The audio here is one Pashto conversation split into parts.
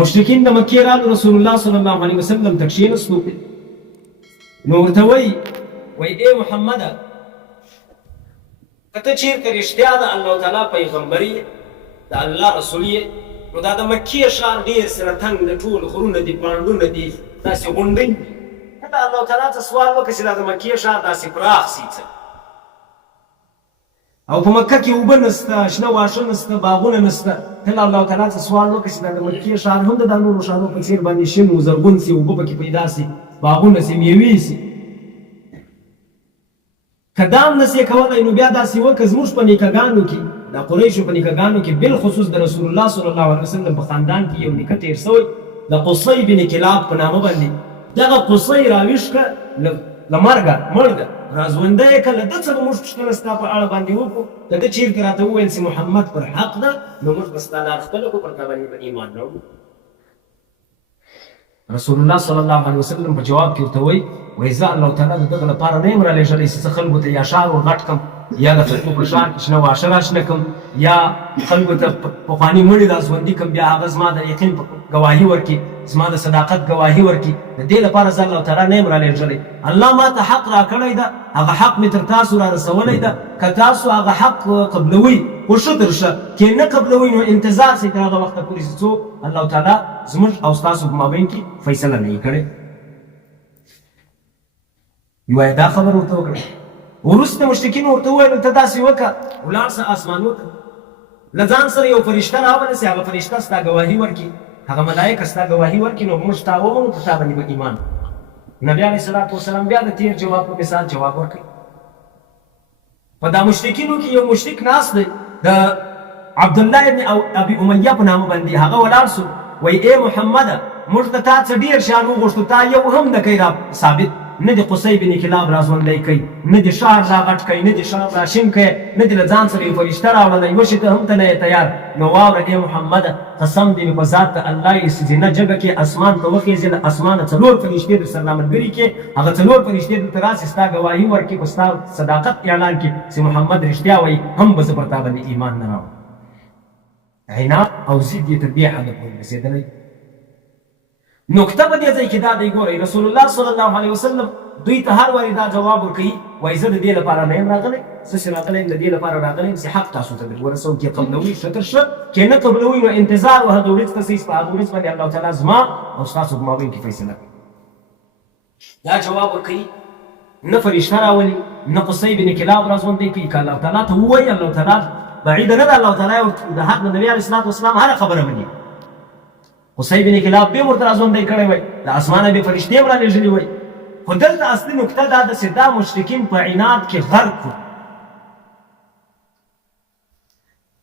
مشرکین د مکې رالو، رسول الله صلی الله علیه وسلم ته کښېنستو. نو ورته وایي ای محمده، که ته چېرته رښتیا د الله تعالی پیغمبري د الله رسول یې، نو دا د مکې ښار ډېر سره تنګ د ټول غرونه دي، پاڼډونه دي، داسې غونډۍ. ته د الله تعالی څه سوال وکړه چې دا د مکې ښار داسې پراخ سي څه، او په مکه کې اوبه نسته، شنه واښه نسته، باغونه نسته. ته له الله تعالی څه سوال وکړه چې دا د مکې ښار هم د دا نورو ښارونو په څېر باندې شین و، زرغون سي، اوبه پکې پیدا سي، باغونه سي، میوې سي. که دا هم نسې کولی، نو بیا داسې وکړه زموږ په نیکهګانو کې، د قریشو په نیکهګانو کې بالخصوص د رسول الله صلی الله علیه وسلم په خاندان کې یو نیکه تېر سوی د قصی بن کلاب په نامه باندې. دغه قصی راویښ کړه له مرګه، مړ ده، راژوندی یې کړه. له ده څه به موږ پوښتنه ستا په اړه باندې وکړو، د ده چېرته راته وویل چې محمد پر حق ده، نو موږ به ستا لار خپله کړو، پر تا باندې به ایمان راوړو. رسول الله صلی الله علیه وسلم په جواب کې ورته وایي زه الله تعالی د دغه لپاره نه یم رالیږلی چې زه خلکو ته یا ښار ور غټ کړم، یا د خلکو په ښار کې شنه واښه راشنه کړم، یا خلکو ته پخواني مړي راژوندي کړم، بیا هغه زما د یقین ګواهي ورکړي، زما د صداقت ګواهي ورکړي. د دې لپاره زه الله تعالی نه یم رالیږلی. الله ما ته حق راکړی ده، هغه حق مې تر تاسو را رسولی ده. که تاسو هغه حق قبلوئ، خو ښه تر ښه، که نه قبلوئ نو انتظار سئ تر هغه وخته پورې چې څو الله تعالی زموږ او ستاسو په مابین کې فیصله نه وي کړې. یوه دا خبر ورته وکړه. وروسته مشرکین ورته وویل ته داسې وکړه، ولاړ شه اسمانو ته، له ځان سره یو فرشته راونیسې، هغه فرشته ستا ګواهي ورکړي، هغه ملایکه ستا ګواهي ورکړي، نو موږ تا ومنو، په تا باندې به ایمان. نبي علیه صلات وسلام بیا د تېر جواب په مثال جواب ورکړي. په دا مشرکینو کې یو مشرک ناست دی، د عبدالله ابن ابي امیه په نامه باندې. هغه ولاړ سو، وایي ای محمده، موږ د تا څه ډېر شیان وغوښتو، تا یو هم نه کوي را ثابت. نه دې قصی بن کلاب راژوندی کوي، نه دې ښار را غټ کوي، نه دې ښار را شین کوي، نه دې له ځان سره یو فرشته راوړلی، یوه شي ته هم ته نه یې تیار. نو واوره ای محمده، قسم دې مې په ذات د الله یې چې نه جګه کې اسمان ته وخېژې، له اسمانه 4 فرشتې در سره راملګري کې، هغه 4 فرشتې درته راسي، ستا ګواهي ورکړي، په ستا صداقت اعلان کړي چې محمد رښتیا وایي، هم به زه پر تا باندې ایمان نه راوړم. عناد او ضد یې تر دې حده پورې رسېدلی. نکته په دې ځای کې دا دی، ګورئ رسول الله صلی الله علیه وسلم دوی ته هر وارې دا جواب ورکوي، وایي زه د دې لپاره نه یم راغلی، څه چې راغلی یم د دې لپاره راغلی یم چې حق تاسو ته در ورسوم. کې قبلوئ ښه تر ښه، کې نه قبلوئ نو انتظار و هغه ورځ ته سئ، په هغه ورځ باندې الله تعالی زما او ستاسو په مابین کې فیصله کوي. دا جواب ورکوي، نه فرشته راولي، نه قصی بن کلاب راژوندی کوي. که الله تعالی ته ووایي، الله تعالی بعیده نه ده، الله تعالی د حق د نبي علیه صلات وسلام هره خبره مني. قصی بن کلاب بیا ورته راژوندی کړی وای، د اسمانه بیا فرشتې هم رالیږلي وای. خو دلته اصلي نکته دا ده چې دا مشرکین په عناد کې غرق کړو.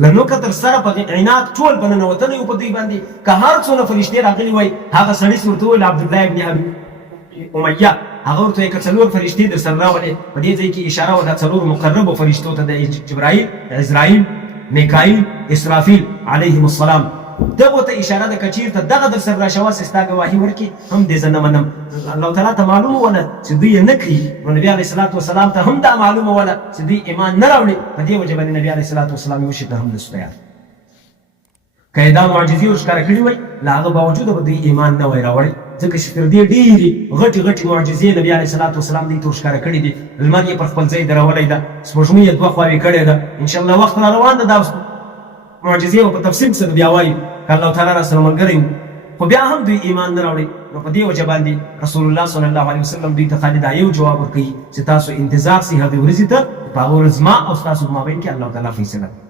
له نوکه تر سره په عناد ټول به ننوتلی وو په دوی باندې. که هر څونه فرشتې راغلي وای، هغه سړي چې ورته وویل عبدالله ابن ابي امیه، هغه ورته وایي که 4 فرشتې در سره راولې. په دې ځای کې اشاره وه دا 4 مقربو فرشتو ته، د جبرائیل، عزرائیل، میکائیل، اسرافیل علیهم السلام. دغو ته اشاره ده که چېرته دغه در سره راشوه چې ستا ګواهي ورکړي، هم دې زه نه منم. الله تعالی ته معلومه وله چې دوی یې نه کوي، نو نبي علیه صلات وسلام ته هم دا معلومه وله چې دوی ایمان نه راوړي. په دې وجه باندې نبي علیه صلات وسلام یو شي ته هم نسو تیار. که یې دا معجزې ورښکاره کړي وای، له هغه باوجوده به دوی ایمان نه وای راوړی، ځکه چې تر دې ډېرې غټې غټې معجزې نبي علیه صلات وسلام دوی ته ورښکاره کړي دي. لمر یې پر خپل ځای درولی ده، سپوږمۍ یې 2 خواوې کړې ده. انشاءالله وخت را روان ده، دا معجزې به په تفصیل سره بیا وایو، که الله تعالی را سره ملګری وو. خو بیا هم دوی ایمان نه راوړي. نو په دې وجه باندې رسول الله صلی الله علیه وسلم دوی ته خالي دا یو جواب ورکوي چې تاسو انتظار سئ هغې ورځې ته، په هغه ورځ ما او ستاسو په مابین کې الله تعالی فیصله کوي.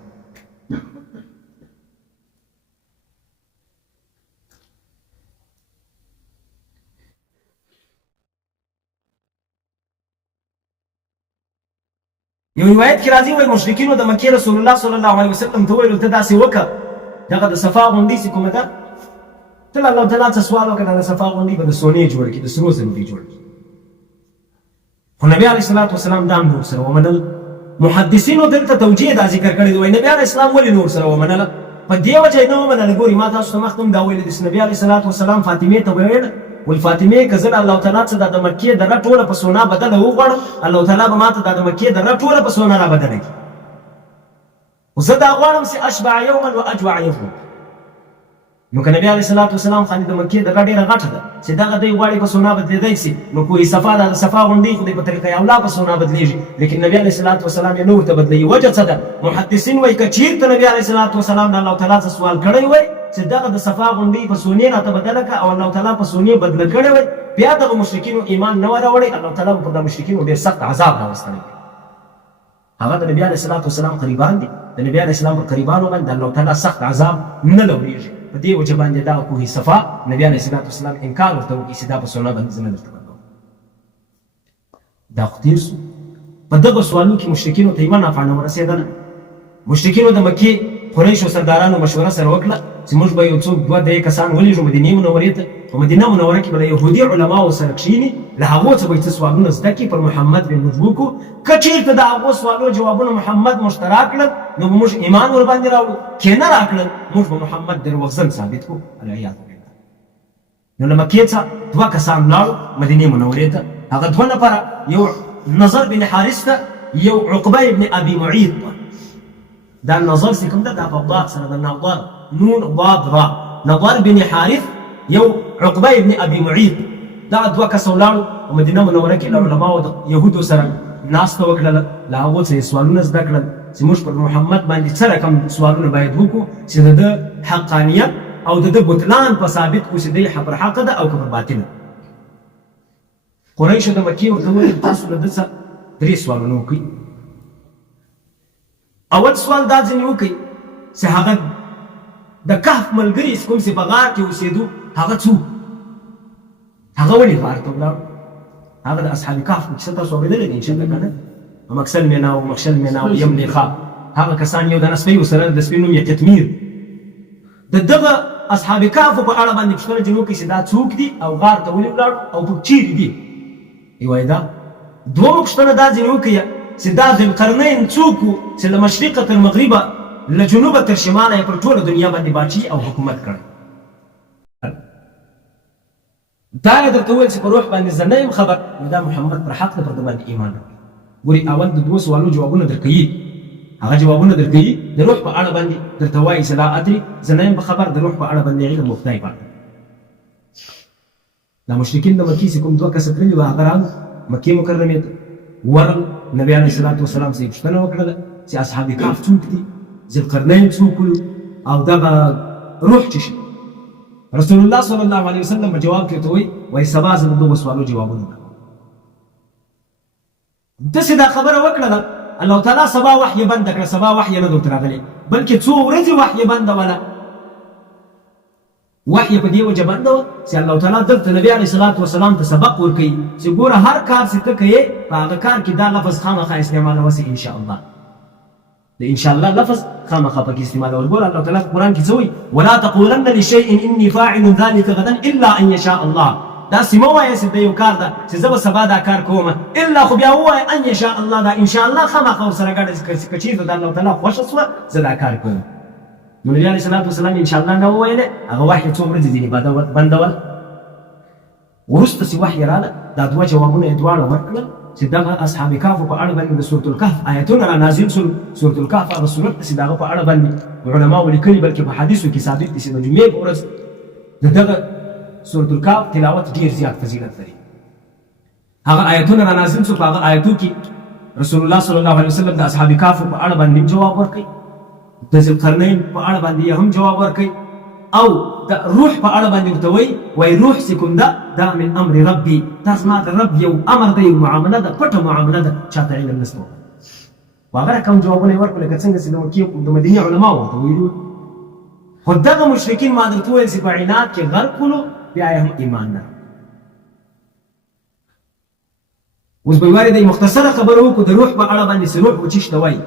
یو روایت کې راځي، وایي مشرکینو د مکې رسول الله صلی الله علیه وسلم ته وویل ته داسې وکړه، دغه د صفا غونډۍ چې کومه ده، ته له الله تعالی څه سوال وکړه، د صفا غونډۍ به د سونې جوړه کړي، د سرو زرو دې جوړه کړي. خو نبي علیه صلات وسلام دا هم نور سره ومنل. محدثینو دلته توجیه دا ذکر کړی دی، وایي نبي علیه السلام ولې نور سره ومنله؟ په دې وجه یې نه ومنله. ګورې ما تاسو ته مخکې هم دا ویلي دي چې نبي علیه صلات وسلام فاطمې ته ویل، وایي فاطمې که زه د الله تعالی څه د مکې دره ټوله په سونا بدله وغواړم، الله تعالی به ما ته د مکې دره ټوله په سونا را بدله کړي. خو زه دا غواړم چې اشبع یوما و اجوع یوما، نو که نبی علیه الصلاة والسلام خاني د مکې دغه ډېره غټه ده چې دغه دی غواړي په سونا بدلېدی سي نو کوه صفا د صفا غونډۍ خو دی په طریقه اولا په سونا بدلېږي لیکن نبی علیه الصلاة والسلام یې نه ورته بدلوي وجه څه ده محدثین وایي که چېرته نبی علیه الصلاة والسلام د الله تعالی څه سوال کړی وای چې دغه د صفا غونډۍ په سونې راته بدله کړه او الله تعالی په سونې بدله کړې وای بیا دغه مشرکینو ایمان نه وای راوړی الله تعالی به پر دغه مشرکینو ډېر سخت عذاب راوستلی هغه د نبی علیه الصلاة والسلام قریبان دي د نبی علیه السلام پر قریبانو باندې الله تعالی سخت عذاب نه لورېږي په دې وجه باندې دغه کوه صفا نبی علیه الصلاة والسلام انکار ورته وکړي چې دا په سونا باندې زه نه درته بدلوم دا خو تېر سو په دغه سوالونو کې مشرکینو ته یوه نافعانه ورسېدله مشرکینو د مکې قریشو سردارانو مشوره سره وکړه چې موږ به یو څوک دوه درې کسان ولیږو مدینې منورې ته په مدینه منوره کې به د یهودي علماو سره کښېني له هغو څه به یې څه سوالونه زده کړي پر محمد به یې موږ وکړو که چېرته د هغو سوالونو جوابونه محمد موږ ته راکړل نو به موږ ایمان ورباندې راوړو که نه راکړل موږ به محمد دروغجن ثابت کړو العیاذ بالله نو له مکې څخه دوه کسان ولاړو مدینې منورې ته هغه دوه نفره یو نظر بن حارث ته یو عقبه ابن ابي معيط دا نظر چې کوم ده دا په ضاد سره د نظر نون ضاد را نظر بن حارث یو عقبه ابن ابي معيط دا دوه کسه ولاړو په مدینه منوره کې له علماو د یهودو سره ناسته وکړله له هغو څه یې سوالونه زده کړل چې موږ پر محمد باندې څه رقم سوالونه باید وکړو چې د ده حقانیت او د ده بطلان په ثابت کړو چې دی پر حقه ده او که پر باطله قریشو د مکې ورته وویل تاسو له ده څه درې سوالونه وکړئ اول سوال دا ځینې وکړئ چې هغه د کهف ملګري کوم چې په غار کې اوسېدو هغه څوک هغه ولې غار ته ولاړ هغه د اصحاب کهف کیسه تاسو اورېدلې ده انشاءالله که نه مکسل مینا و مخشل مینا و یم لیخا هغه کسان یو دانه سپی ورسره د سپي نوم یې قطمیر د دغه اصحاب کهفو په اړه باندې پوښتنه ځینې وکړئ چې دا څوک دي او غار ته ولې ولاړ او په چیرې دي وایي دا دومره پوښتنه دا ځینې وکړئ چې دا ذوالقرنین څوک و چې له مشرقه تر مغربه له جنوبه تر شماله یې پر ټوله دنیا باندې باچي او حکومت کړی دا یې درته وویل چې په روح باندې زه نه یم خبر نو دا محمد پر حق ده پر ده باندې ایمان وکړي ګورې اول د دوو سوالو جوابونه درکوي هغه جوابونه درکوي د روح په اړه باندې درته وایي چې لا ادري زه نه یم په خبر د روح په اړه باندې علم و خدای پاک دا مشرکین د مکې چې کوم دوه کسه کړلي وه هغه راغلل مکې مکرمې ته ورغلل نبي علیه الصلاة والسلام څه یې پوښتنه وکړله چې اصحاب کهف څوک دي ذوالقرنین څوک وو او دغه روح څه شي رسول الله صلی الله علیه وسلم په جواب کې ورته وایي سبا زه د دغو سوالو جوابونه کوم داسې دا خبره وکړله الله تعالی سبا وحی بنده کړه سبا وحی نه درته راغلی بلکې څو ورځې وحی بنده وله وحی په دې وجه بنده وه چې الله تعالی دلته نبي علیه الصلاة والسلام ته سبق ورکوي چې ګوره هر کار چې ته کوې په هغه کار کې دا لفظ خامخا استعمالوه سي انشاءالله د انشاءالله لفظ خامخا پکې استعمالول ګوره الله تعالی په قرآن کې څه وایي ولا تقولن لشیء اني فاعل ذلك غدا الا ان یشاء الله داسې مه وایه چې د یو کار ده چې زه به سبا دا کار کوم الا خو بیا ووایه ان یشاء الله دا انشاءالله خامخا ورسره ګډه چې که چېرته د الله تعالی خوښه شوه زه دا کار کوم نو نبي علیه الصلاة والسلام انشاءالله نه وویلې هغه وحی څو ورځې ځینې بندول وروسته چې وحی راغله دا دوه جوابونه یې دواړه ورکړل چې دغه اصحاب کهفو په اړه باندې د سورة الکهف آیتونه را نازل شول سورة الکهف هغه سورت چې د هغه په اړه باندې علماو لیکلي بلکې په حدیثو کې ثابت دي چې د جمعې په ورځ د دغه سورة الکهف تلاوت ډېر زیات فضیلت لري هغه آیتونه را نازل شول په هغه آیتو کې رسول الله صلی الله علیه وسلم د اصحاب کهفو په اړه باندې جواب ورکړي د ذوالقرنین په اړه باندې هم جواب ورکړي او د روح په اړه باندې ورته وایي روح چې کوم ده دا من امر ربي دا زما د رب یو امر دی یو معامله ده پټه معامله ده چاته علم نشته خو هغه رقم جوابونه یې ورکړل لکه څنګه چې د مکې د مدینې علماو ورته ویلي خو دغه مشرکین ما درته وویل چې په عناد کې غرق کړلو بیا یې هم ایمان نه اوس به یوارې د مختصره خبره وکړو د روح په اړه باندې چې روح وچی شته وایي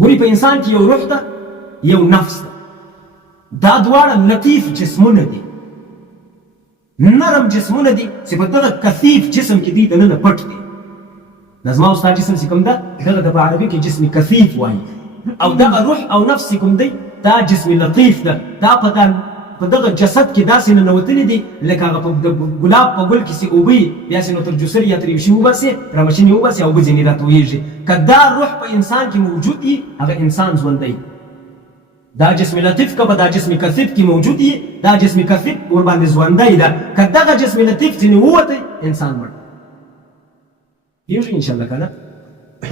ګورې په انسان کې یو روح ده یو نفس ده دا دواړه لطیف جسمونه دي نرم جسمونه دي چې په دغه کثیف جسم کې دوی دننه پټ دي دا زما او ستا جسم چې کوم ده دغه ته په عربي کې جسم کثیف وایي او دغه روح او نفس چې کوم دی دا جسم لطیف ده دا په دغه جسد کې داسې ننوتلي دي لکه هغه په ګلاب په ګل کې چې اوبه وي بیا چې نو تر جوسر یا تر یو شي وباسې را ماشین وباسې اوبه ځینې راته ویږي که دا روح په انسان کې موجود وي هغه انسان ژوندی دا جسم لطیف که په دا جسم کثیف کې موجود یې دا جسم کثیف ورباندې ژوندی ده که دغه جسم لطیف ځینې ووتی انسان مړ کېږي انشاءالله که نه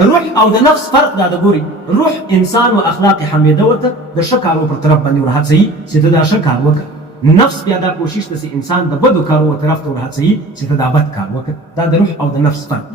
روح او د نفس فرق دا د ګوري روح انسان و اخلاق حمیده ورته د ښه کارو پر طرف باندې ورهڅوي چې ته دا ښه کار وکړه نفس بیا دا کوشش ده چې انسان د بدو کارو طرف ته ورهڅوي چې ته دا بد کار وکړه دا د روح او د نفس فرق